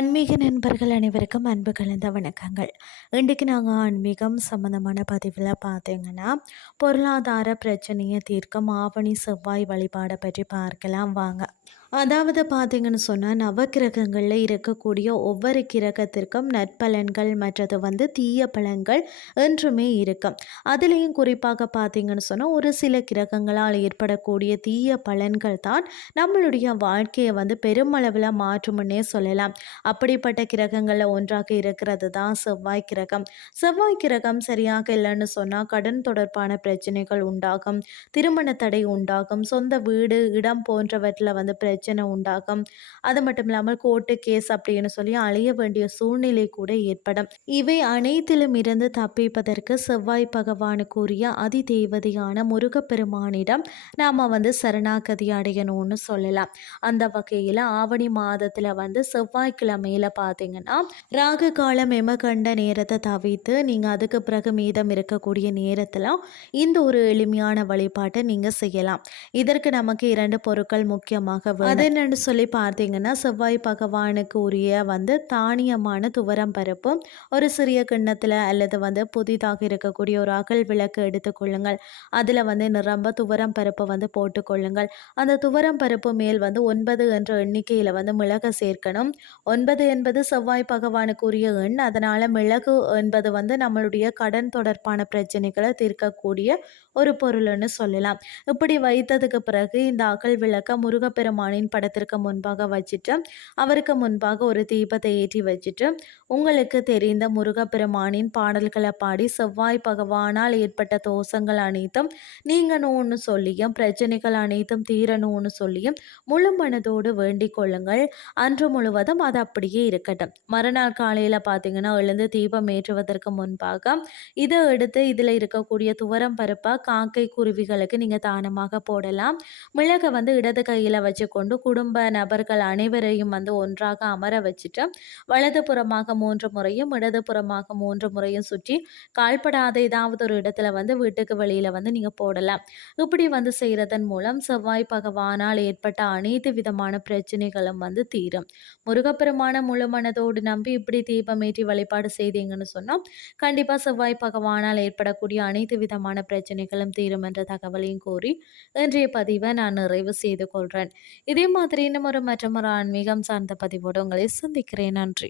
ஆன்மீக நண்பர்கள் அனைவருக்கும் அன்பு கலந்த வணக்கங்கள். இன்றைக்கு நாங்கள் ஆன்மீகம் சம்மந்தமான பதிவில் பார்த்தீங்கன்னா பொருளாதார பிரச்சனையை தீர்க்கும் ஆவணி செவ்வாய் வழிபாடை பற்றி பார்க்கலாம். வாங்க. அதாவது பார்த்தீங்கன்னு சொன்னால் நவக்கிரகங்களில் இருக்கக்கூடிய ஒவ்வொரு கிரகத்திற்கும் நற்பலன்கள் மற்றது வந்து தீய பலன்கள் என்றுமே இருக்கும். அதுலேயும் குறிப்பாக பார்த்தீங்கன்னு சொன்னால் ஒரு சில கிரகங்களால் ஏற்படக்கூடிய தீய பலன்கள் தான் நம்மளுடைய வாழ்க்கையை வந்து பெருமளவில் மாற்றும்னே சொல்லலாம். அப்படிப்பட்ட கிரகங்களில் ஒன்றாக இருக்கிறது தான் செவ்வாய் கிரகம். செவ்வாய் கிரகம் சரியாக இல்லைன்னு சொன்னால் கடன் தொடர்பான பிரச்சனைகள் உண்டாகும் திருமண தடை உண்டாகும் சொந்த வீடு இடம் போன்றவற்றில் வந்து பிரச்சனை பிரச்சனை உண்டாகும் அது மட்டும் இல்லாமல் கோர்ட்டு கேஸ் அப்படின்னு சொல்லி அழிய வேண்டிய சூழ்நிலை கூட ஏற்படும். இவை அனைத்திலும் இருந்து தப்பிப்பதற்கு செவ்வாய் பகவானுக்குரிய அதி தேவதையான முருகப்பெருமானிடம் நாம் வந்து சரணாகதி அடையணும்னு சொல்லலாம். அந்த வகையில் ஆவணி மாதத்தில் வந்து செவ்வாய்க்கிழமையில் பார்த்தீங்கன்னா ராகு காலம் எமகண்ட நேரத்தை தவிர்த்து நீங்கள் அதுக்கு பிறகு மீதம் இருக்கக்கூடிய நேரத்தில் இந்த ஒரு எளிமையான வழிபாட்டை நீங்கள் செய்யலாம். இதற்கு நமக்கு இரண்டு பொருட்கள் முக்கியமாக அது என்னென்னு சொல்லி பார்த்தீங்கன்னா செவ்வாய் பகவானுக்கு உரிய வந்து தானியமான துவரம் பருப்பு ஒரு சிறிய கிண்ணத்தில் அல்லது வந்து புதிதாக இருக்கக்கூடிய ஒரு அகல் விளக்கு எடுத்துக்கொள்ளுங்கள் அதில் வந்து நிரம்ப துவரம் பருப்பை வந்து போட்டுக்கொள்ளுங்கள் அந்த துவரம் பருப்பு மேல் வந்து ஒன்பது என்ற எண்ணிக்கையில் வந்து மிளகு சேர்க்கணும். ஒன்பது என்பது செவ்வாய் பகவானுக்கு உரிய எண். அதனால் மிளகு என்பது வந்து நம்மளுடைய கடன் தொடர்பான பிரச்சனைகளை தீர்க்கக்கூடிய ஒரு பொருள்னு சொல்லலாம். இப்படி வைத்ததுக்கு பிறகு இந்த அகல் விளக்க முருகப்பெருமானின் பெருமானின் படத்திற்கு முன்பாக வச்சுட்டு அவருக்கு முன்பாக ஒரு தீபத்தை ஏற்றி வச்சுட்டு உங்களுக்கு தெரிந்த முருகப்பெருமானின் பாடல்களை பாடி செவ்வாய் பகவானால் ஏற்பட்ட தோஷங்கள் அனைத்தும் நீங்கணும்னு சொல்லியும் பிரச்சனைகள் அனைத்தும் தீரணும்னு சொல்லியும் முழு மனதோடு வேண்டிக் கொள்ளுங்கள். அன்று முழுவதும் அது அப்படியே இருக்கட்டும். மறுநாள் காலையில் பார்த்தீங்கன்னா எழுந்து தீபம் ஏற்றுவதற்கு முன்பாக இதை எடுத்து இதில் இருக்கக்கூடிய துவரம் பருப்பை காக்கை குருவிகளுக்கு நீங்கள் தானமாக போடலாம். மிளகை வந்து இடது கையில் வச்சு கொண்டு குடும்ப நபர்கள் அனைவரையும் வந்து ஒன்றாக அமர வச்சுட்டு வலது புறமாக மூன்று முறையும் இடது புறமாக மூன்று முறையும் சுற்றி கால்படாத ஏதாவது ஒரு இடத்துல வந்து வீட்டுக்கு வெளியில் வந்து நீங்கள் போடலாம். இப்படி வந்து செய்கிறதன் மூலம் செவ்வாய் பகவானால் ஏற்பட்ட அனைத்து விதமான பிரச்சனைகளும் வந்து தீரும். முருகப்பெருமான முழு மனதோடு நம்பி இப்படி தீபமேற்றி வழிபாடு செய்தீங்கன்னு சொன்னால் கண்டிப்பாக செவ்வாய் பகவானால் ஏற்படக்கூடிய அனைத்து விதமான பிரச்சனைகளும் தீரும் என்ற தகவலையும் கூறி இன்றைய பதிவை நான் நிறைவு செய்து கொள்கிறேன் இதே மாதிரி இன்னும் ஒரு மற்றும் ஒரு ஆன்மீகம் சார்ந்த பதிவோடு உங்களை சந்திக்கிறேன். நன்றி.